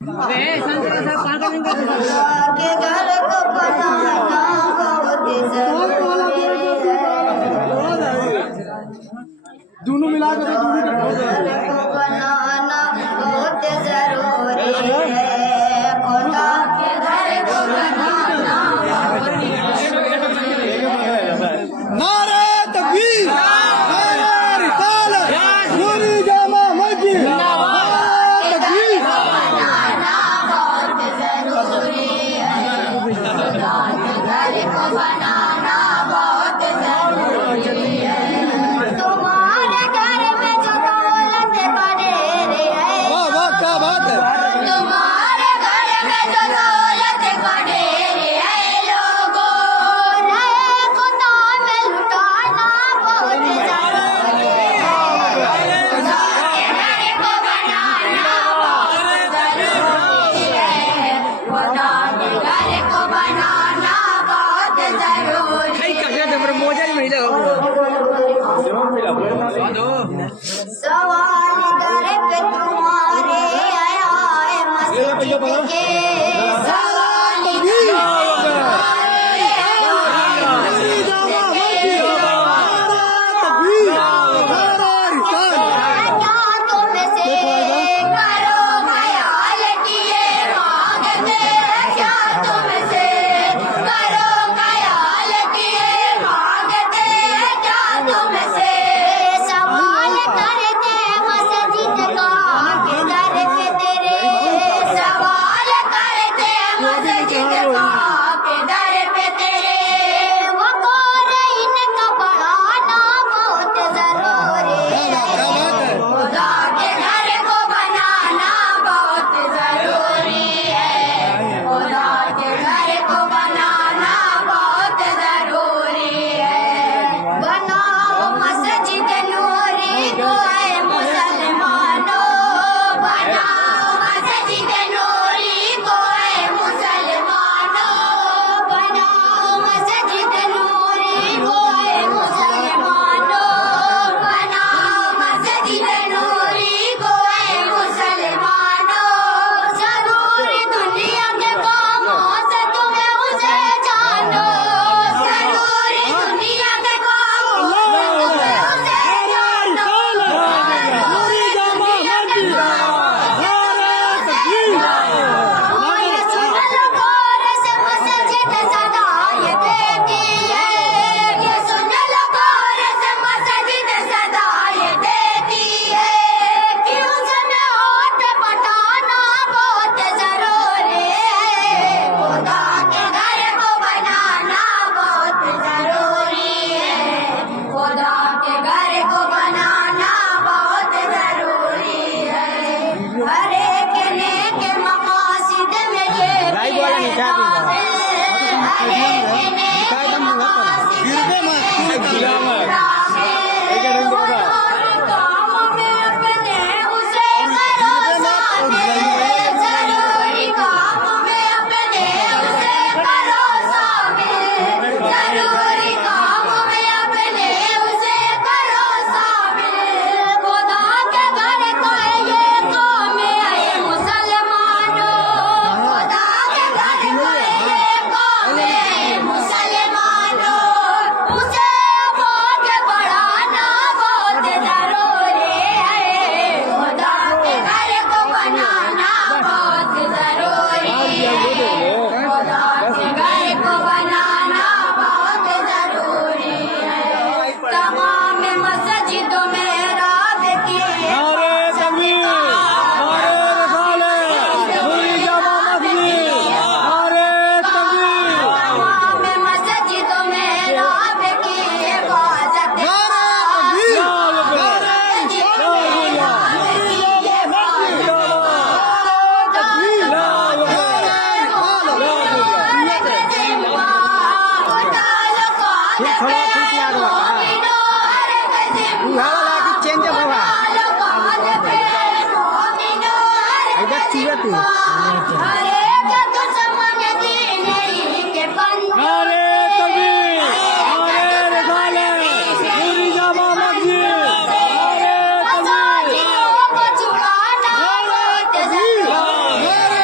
के घर को बनाना बहुत जरूरी है। दोनों मिला कर घर को बनाना बहुत जरूरी है। खुदा के घर को बनाना बहुत जरूरी है। नारे तकबीर, नारे रिसालत, नूरी जामा मस्जिद, नारे तकबीर। बनाना बहुत जरूरी है। खुदा के घर को बनाना बहुत जरूरी है। तुम्हारे घर में जो दौलत का ढेर है, वाह वाह क्या बात है। तुम्हारे घर में जो दौलत का ढेर है, लोगों रे खुदा में लुटाना बहुत जरूरी है। खुदा के घर को बनाना बहुत जरूरी है। खुदा के घर को बनाना बहुत जरूरी है। सवाल घर पे तुम्हारे आया है मस्जिद के। सवाल घर पे तुम्हारे आया है मस्जिद के। क्या तुम से करो ख्याल किए मांगते? क्या तुम से करो ख्याल किए मांगते? क्या तुम से सवाल करते मस्जिद का के दर पे तेरे? सवाल करते मस्जिद का के दर पे तेरे। वक़ार इनका बढ़ाना बहुत जरूरी है। खुदा के घर को बनाना बहुत जरूरी है। खुदा के घर को बनाना बहुत जरूरी है। बनाओ मस्जिद नूरी को है मुसलमानों। बनाओ मस्जिद नूरी को है मुसलमानों। बनाओ मस्जिद नूरी को है मुसलमानों। बनाओ मस्जिद नूरी को है मुसलमानों। जरूरी दुनिया के कामों से तुम्हें उसे जानो। जरूरी दुनिया के कामों से तुम्हें उसे जानो। जरूरी दुनिया के कामों से तुम्हें उसे जानो। ये सुन लो गौर से मस्जिद सदाएं देती है। ये सुन लो गौर से मस्जिद सदाएं देती है कि उसमें होठ बटाना बहुत जरूरी है। खुदा के घर को बनाना बहुत जरूरी है। खुदा के घर को बनाना बहुत जरूरी है। हर एक नेक मकासिद में ये भी है दाखिल। हर एक नेक मकासिद में ये भी है दाखिल। जरूरी कामों में अपने उसे करो शामिल। जरूरी कामों में अपने उसे करो शामिल। जरूरी कामों में अपने उसे करो शामिल। खुदा के घर का ये काम है मुसलमानों। खुदा के घर का ये काम है मुसलमानों। उसे आगे बढ़ाना बहुत जरूरी है। खुदा के घर को बनाना बहुत जरूरी है। खुदा के घर को बनाना बहुत जरूरी है। तमाम मस्जिदों में रात की नारे तकबीर, नारे रिसालत, नूरी जामा मस्जिद, नारे तकबीर। तमाम मस्जिदों में रात की इबादत का। नारे तकबीर, नारे रिसालत, नूरी जामा मस्जिद, नारे तकबीर। को छुड़ाना बहुत जरूरी है।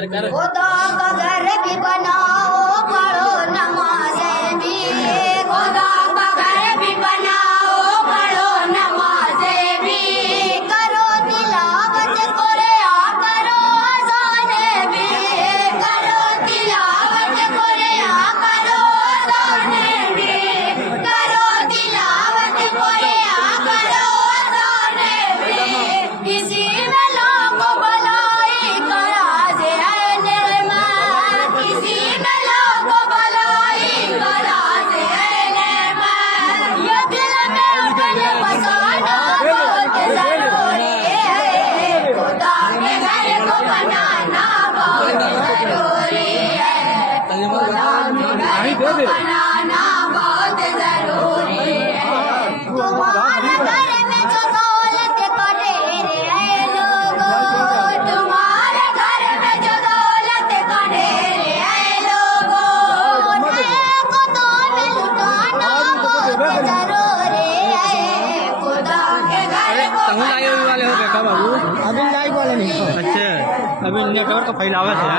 खुदा का घर भी बनाओ पढ़ो नमाज़े भी खुदा का घर भी बनाओ पढ़ो नमाज़े भी करो तिलावत कुरान करो अज़ाने भी करो तिलावत कुरान करो अज़ाने भी करो तिलावत कुरान करो अज़ाने भी किसी में लाखों भलाई करा दे ऐ नेमत किसी में लाखों भलाई करा दे ऐ नेमत ये दिल में अपने बसाना बहुत जरूरी है खुदा के घर को बनाना बहुत जरूरी है खुदा के घर को बनाना बहुत जरूरी है तुम्हारे घर में जो दौलत का ढेर है लोगों तुम्हारे घर में जो दौलत का ढेर है लोगों खुदा में लुटाना बहुत जरूरी है खुदा के घर को तंग लाइव वाले हो देखा बाबू अभी लाइव वाले नहीं अच्छा अभी नेटवर्क फैलावत है